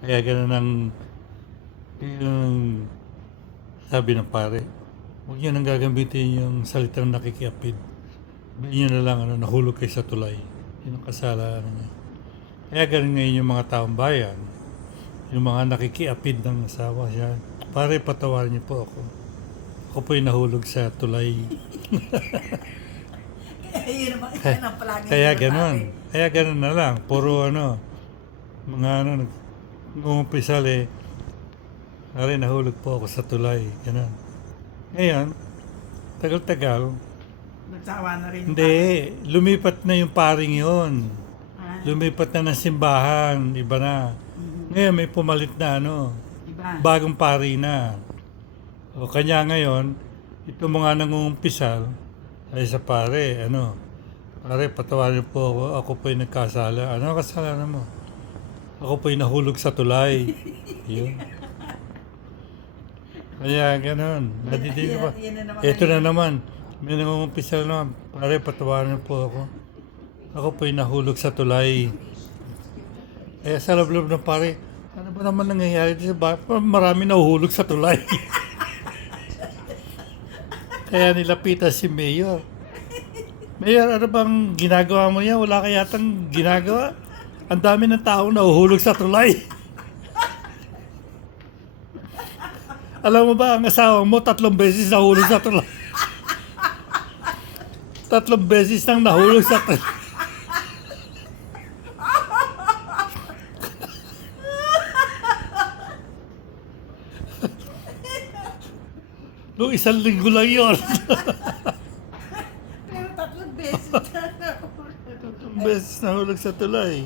Kaya ganun yung sabi ng pare. Huwag nyo nang gagamitin yung salitang nakikiapid. Sabihin nyo na lang, nahulog kayo sa tulay. Yun ang kasalanan niya. Kaya ganun ngayon yung mga taong bayan. Yung mga nakikiapid ng asawa siya. Pare, patawarin niyo po ako. Ako po'y nahulog sa tulay. Kaya yun naman, yan ang palagi Kaya sinasabi. ganun. Kaya ganun na lang. Puro mga nag-umpisal pare, nahulog po ako sa tulay. Ganun. Ngayon, tagal-tagal, Nagsawa na rin yung hindi, lumipat na yung paring yun. pare. Lumipat na ng simbahan, iba na. Ngayon may pumalit na Diba? bagong pari na. O kanya ngayon, ito mga nangungumpisal, ay sa pare, pare, patawarin po ako po'y nagkasala. Ano ang kasalanan mo? Ako po'y nahulog sa tulay. Yun. Kaya ganun. Nadidinig ba? Yan na naman Ito ngayon. na naman. May nangungumpisal naman. Pare, patawarin po ako. Ako po'y nahulog sa tulay. Eh, sa loob ng pare, ano ba naman nangyayari dito? Marami nahuhulog sa tulay. Kaya nilapitan si Mayor. Mayor, ano bang ginagawa mo niya? Wala ka yatang ginagawa? Ang dami ng taong nahuhulog sa tulay. Alam mo ba, ang asawa mo 3 beses nahulog sa tulay. 3 beses nang nahulog sa tulay. Noong 1 linggo lang yun. Pero 3 beses na. 3 beses nahulog sa tulay.